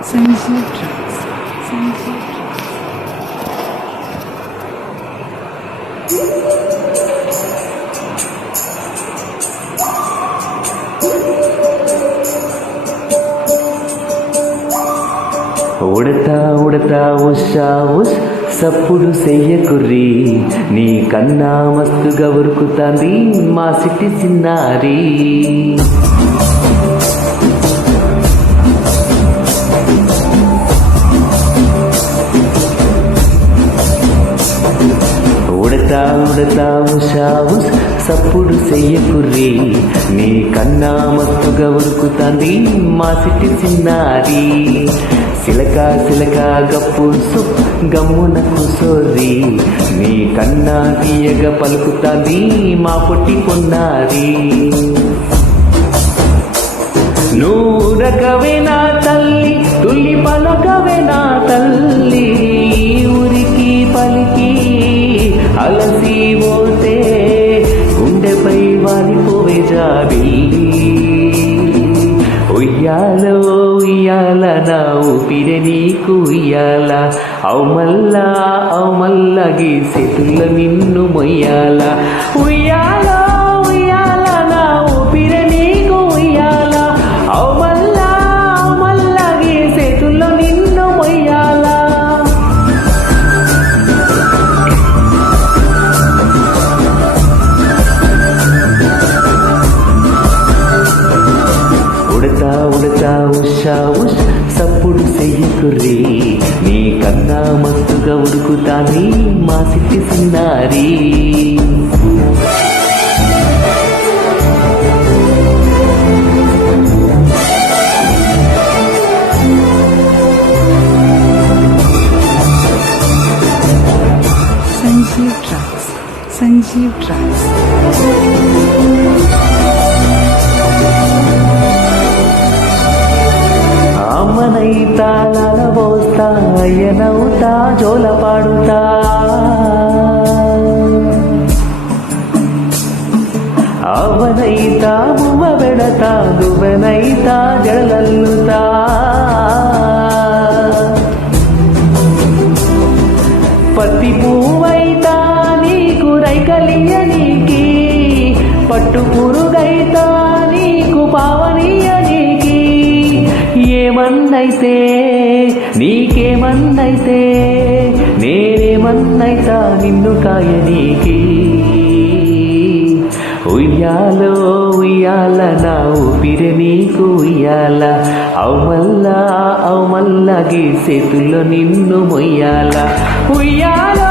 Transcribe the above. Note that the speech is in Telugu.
Sanjeev Tracks. Sanjeev Tracks. Udatha Udatha Usha ఉష్ సప్పుడు చెయ్యకుర్రి నీ కన్నా మస్తుగా ఉరుకుతాంది మా సిట్టి చిన్నారి. ఉడతా ఉడతా ఉషా ఉష్ సప్పుడు చెయ్యకుర్రి నీ కన్నా మస్తుగా ఉరుకుతాంది మా సిట్టి చిన్నారి. సిలక సిలక గప్పు గమ్మున కుసోరి నీ కన్నా తీయగా పలుకుతాంది మా పొట్టి కొన్నారి. నూరకవే నా తల్లి తుల్లి పలకవే నా తల్లి ఉరికి పలికి అలసి పోతే గుండెపై వాలిపోవే జాబిల్లి. ఉయ్యాలో ఉయ్యాల నా ఊపిరి నీకు ఉయ్యాల అవమల్లా గీసేతుల్ల నిన్ను మొయ్యాల. ఉయ్యాలో ఉయ్యాల నా ఊపిరి నీకు ఉయ్యాల అవమల్లా గీసేతుల్ల నిన్ను మొయ్యాల. ఉడతా ఉడతా ఉషా ఉష్ సప్పుడు చెయ్యకుర్రి నీ కన్నా మస్తుగా ఉడుకుతాంది మా సిట్టి చిన్నారి. Sanjeev Tracks. Sanjeev Tracks. అమ్మనైతా నలబోస్తా అయ్యనవుతా జోల పాడుతా అవనైతా బువ్వ పెడతా దువ్వెనైతా జడలల్లుతా. పత్తి పువ్వైతా నీకు రైకలియనీకి పట్టు పురుగైతా నీకు పావనీయనీకి. ఏమన్నైతే నీకేమన్నైతే నేనేమన్నైతా నిన్ను కాయనీకి. ఉయ్యాలో ఉయ్యాల నా ఊపిరి నీకు ఉయ్యాల అవమల్లా గీసేతుల్లో నిన్ను మొయ్యాల. ఉయ్యాలో